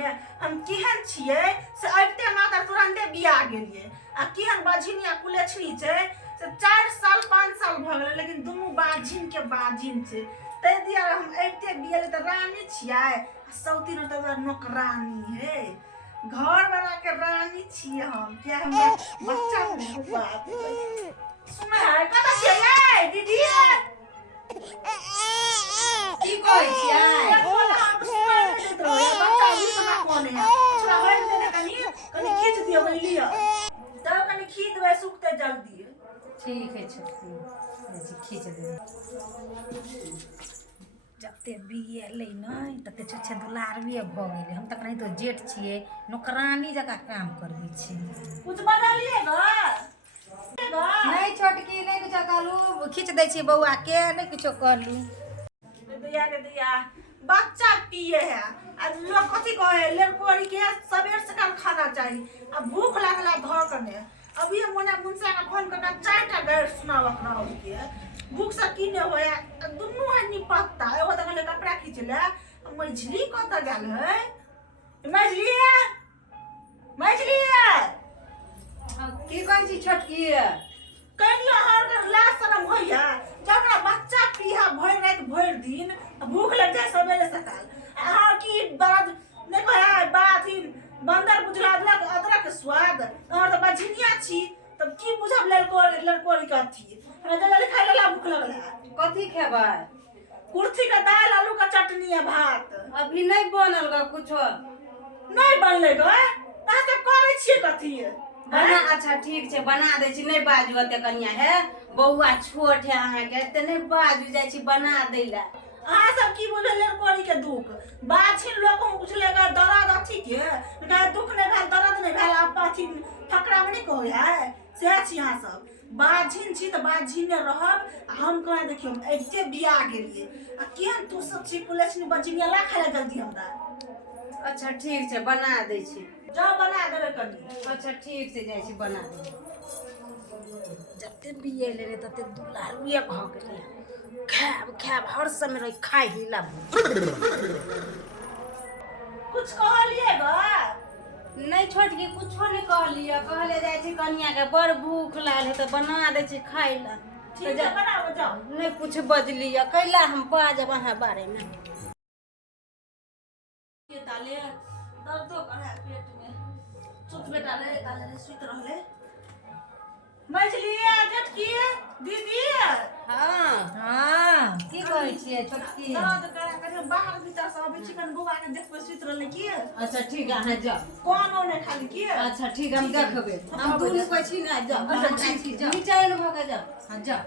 में हम केहन छियै से अबिते मात्र तुरंते बिया गेलियै आ केहन बाझिनिया कुलेछनी छै से 4 साल 5 साल भऽ गेलै लेकिन दुनू बाझिन के बाझिन छै तै दुआरे हम अबिते बिया तऽ रानी छियै आ सौतीन तऽ नौकरानी हे घर वाला के रानी छियै हम क्या हमरा बच्चा बात सुन है कतऽ छियै दीदी की कहै छियै खींच देबै सुखते जल्दी ठीक है छोटकी खींच दे जते बिये ले नहीं तते छछे दुलारबिये भ गेले हम तक नहीं तो जेठ छिए नौकरानी जका काम करबी छी कुछ बदलिए ग नहीं छोटकी नहीं कुछ कहलू खींच दै छी बौआ के नहीं कुछ कहलू दिया बच्चा पिए है आज लोग कथी कहे लड़कोरी के सवेर सकाल खाना चाहिए अब भूख लागला धकने अभी मोने मुंसा का फोन करके 4टा गैर सुनावक ना के भूख से की ने होया दुनू है निपत्ता एगो त कहले कपड़ा खींच ले मझली कत गेल है मझली की कहै छी छोटकी कनिया हर लाश शरम होइया जकरा बच्चा पिया भर रात भर दिन भूख लग जाए सवेरे सकाल आ की बात नहीं कहे बात ही बंदर बुझला अदरक स्वाद और त बझिनिया छी तब की बुझब लड़कोरी कथी हमरा जल्दी खाइ लेला भूख लगला कथी खेबै कुर्थी का दाल आलू का चटनी है भात अभी नहीं बनल ग कुछो नहीं बनले ग ता त करे छी कथी बना अच्छा ठीक छै बना दै छी नहीं बाजू अते कनिया है बौआ छोट है अहाँ के त नहीं बाजू जाय छी बना दैला अहाँ सब की बुझले लड़कोरी के दुख बाछिन लोगों बुझलेगा दर्द अथी के कहे दुख नहीं भेल दर्द नहीं भेल आप अथी फकरा में नहीं कहै है से छी अहाँ सब बाझिन छी त बाझिने रहब हम कहे देखियो एते बिया गेलिए आ केहन तू सब छी कुलेछनी बजिनिया ला खाला जल्दी हमरा अच्छा ठीक छै बना दै छी जा बना देबे कनी अच्छा ठीक से जाय छी बना दे जते बिये ले रे तते दुलारुए भ गेलै खाब हर समय रही खाई ही ला कुछ कहलिए ग नहीं छोटकी कुछो नहीं कहलिए कहले जाय छी कनिया के बड़ भूख लागल है त बना दे छी खाई ला ठीक है बनाओ जाओ नहीं कुछ बजलिए कैला हम बाजब अहाँ बारे में के ताले दर्द कर है पेट में सुत बेटा ले ताले सुत रहले मछली झटकी दीदी हां की कहै छियै छोटकी दर्द करा के बाहर भीतर से अभी चिकन बुआ के देखबे सुत रहले की अच्छा ठीक है अहाँ जाओ कौन होने खाली की अच्छा ठीक हम देखबे हम दुनु कहै छी ना जाओ अच्छा ठीक जाओ नीचे न भगा जाओ हां जाओ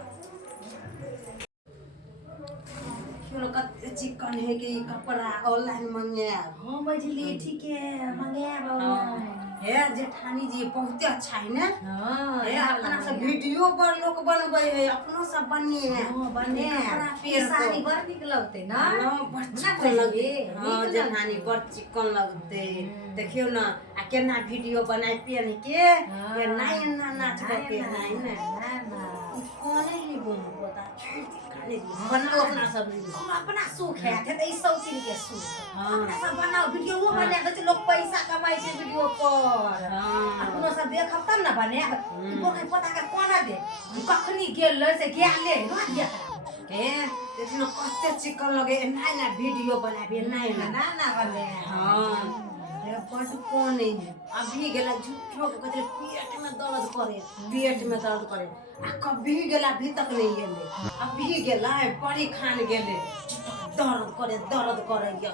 सुनो कते चिकन है कि कपड़ा ऑनलाइन मंगाया हां मछली ठीक है मंगाया ऑनलाइन है जेठानी जी बहुत अच्छा है ना हां है अपना सब वीडियो पर लोग बनबै है अपनो सब बने है हां बने पेड़ सारी बड़ निक लगते ना हां बड़ चिकन लगे हां जेठानी बड़ चिकन लगते देखियो ना आ केना वीडियो बनाई पेन के ये नाय ना नाच के नाय ना कोने ही बोल बता बनाओ अपना सब अपना सुख है थे ई सब चीज के सुख हां अपना सब बनाओ वीडियो वो बना दे लोग पैसा कमाई छै वीडियो पर हां अपनो सब देखब तब ना बने बोके पता के कोना दे कखनी गेल से गेले रोज के देखियो कते चिकन लगे नाय ना वीडियो बनाबे नाय ना ना बने हां ये बड़ कोने अभी गेला झूठो के कहते पेट में दर्द करे आ कभी गेला अभी तक नहीं गेले अभी गेला बड़ी खान गेले दर्द करे या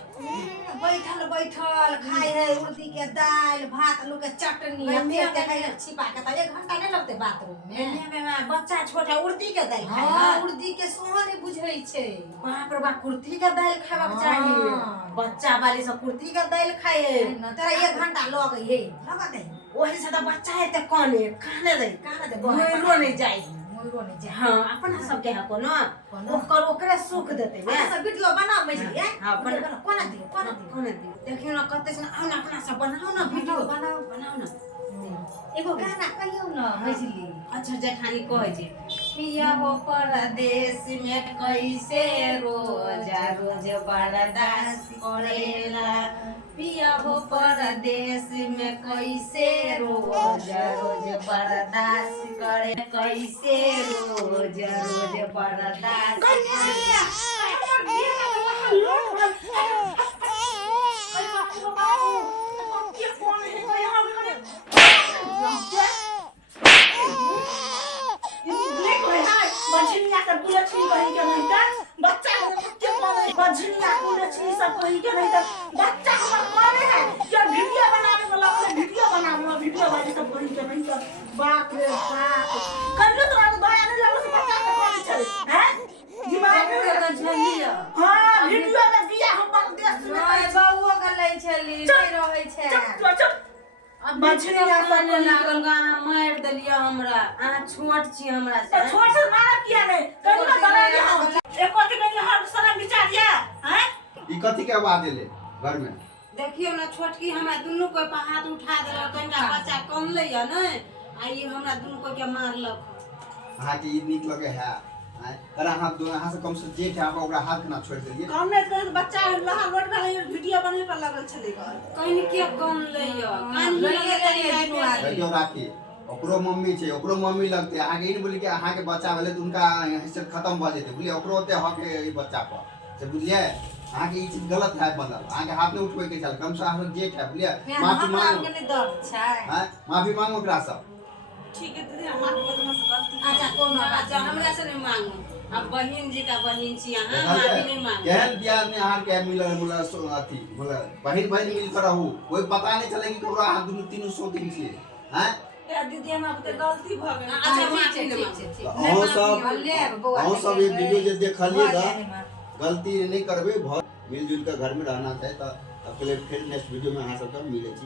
बैठल खाए है उर्दी के दाल भात लोग के चटनी तेल देखाई छिपा के त 1 घंटा नहीं लगते बाथरूम में बच्चा छोटा उर्दी के दाल खाए हां उर्दी के सोहो नहीं बुझै छै बाप रे बाप कुर्ती के दाल खावा चाहिए बच्चा वाली सब कुर्ती के दाल खाए तेरा 1 घंटा लगे हे लगा दे वही से तो बच्चा है ते कोने खाने दे मोरो नहीं जाई हां अपना सब के है कोनो ओकरे सुख देते ने सब वीडियो बनाओ मछली हां बना कोना दियो देखियो ना कते से अपना सब बनाओ ना वीडियो बनाओ ना एगो गाना कहियो ना मछली अच्छा जेठानी कहै छै पिया हो परदेश में कैसे रोज रोज बर्दाश्त करेला पिया हो परदेश में कैसे रोज रोज बर्दाश्त करे कैसे रोज रोज बर्दाश्त बाप रे बाप कहियो तोरा दया नहीं लागल से बच्चा के कोन छै हैं दिमाग में झलिया हां वीडियो में बिया हम परदेश में ओए बउआ के लै छली नहीं रहै छै चुप अब बछड़िया सब लागल गाना मार देलिया हमरा अहाँ छोट छी हमरा से छोट से मारा किया नहीं कहियो दया नहीं हम एको के नहीं हर शरम विचारिया हैं ई कथी के आवाज एले घर में देखियो ना छोटकी हमरा दुनू को हाथ उठा देलक कनिका बच्चा कम लैया नै आ ई हमरा दुनू को के मारलक अहाँ के ई नीक लगे है अरे अहाँ दो अहाँ से कम से जेठ है ओकरा हाथ केना छोड़ देलिए कम नहीं कर बच्चा लहा लोट भेलै वीडियो बनबै पर लागल छलै कहीं के कम लैया कान लगे देलिया देखियो राखी ओकरो मम्मी छै ओकरो मम्मी लगते आगे ई बोली कि अहाँ के बच्चा भेले त उनका हैसियत खत्म भ जेते बुझलिए ओकरो ओते हक है ई बच्चा पर से बुझलिए अहाँ के ई चीज गलत है मतलब अहाँ के हाथ में उठबै के चल कम से अहाँ जेठ है बुझलिए माफी मांगो के दर्द छै हैं माफी मांगो ओकरा सब ठीक है दीदी हम आपको बदमाश से गलती अच्छा कोनो बात हमरा से नहीं मांगो अब बहिन जी का बहिन छी अहाँ माफी नहीं मांगो केहन बियाह में अहाँ के मिलल अथी बोला बहिन बहिन मिल कर रहू कोई पता नहीं चले कि ककरो अहाँ दुनू तीनू सोतिन छियै हैं ए दीदी हम आपके गलती भ गेल अच्छा ठीक छै अहों सब ये वीडियो जे देखलिएगा गलती नहीं करबे मिलजुल कर घर में रहना चाहिए तो अकेले फिर नेक्स्ट वीडियो में अहाँ सब मिले छी।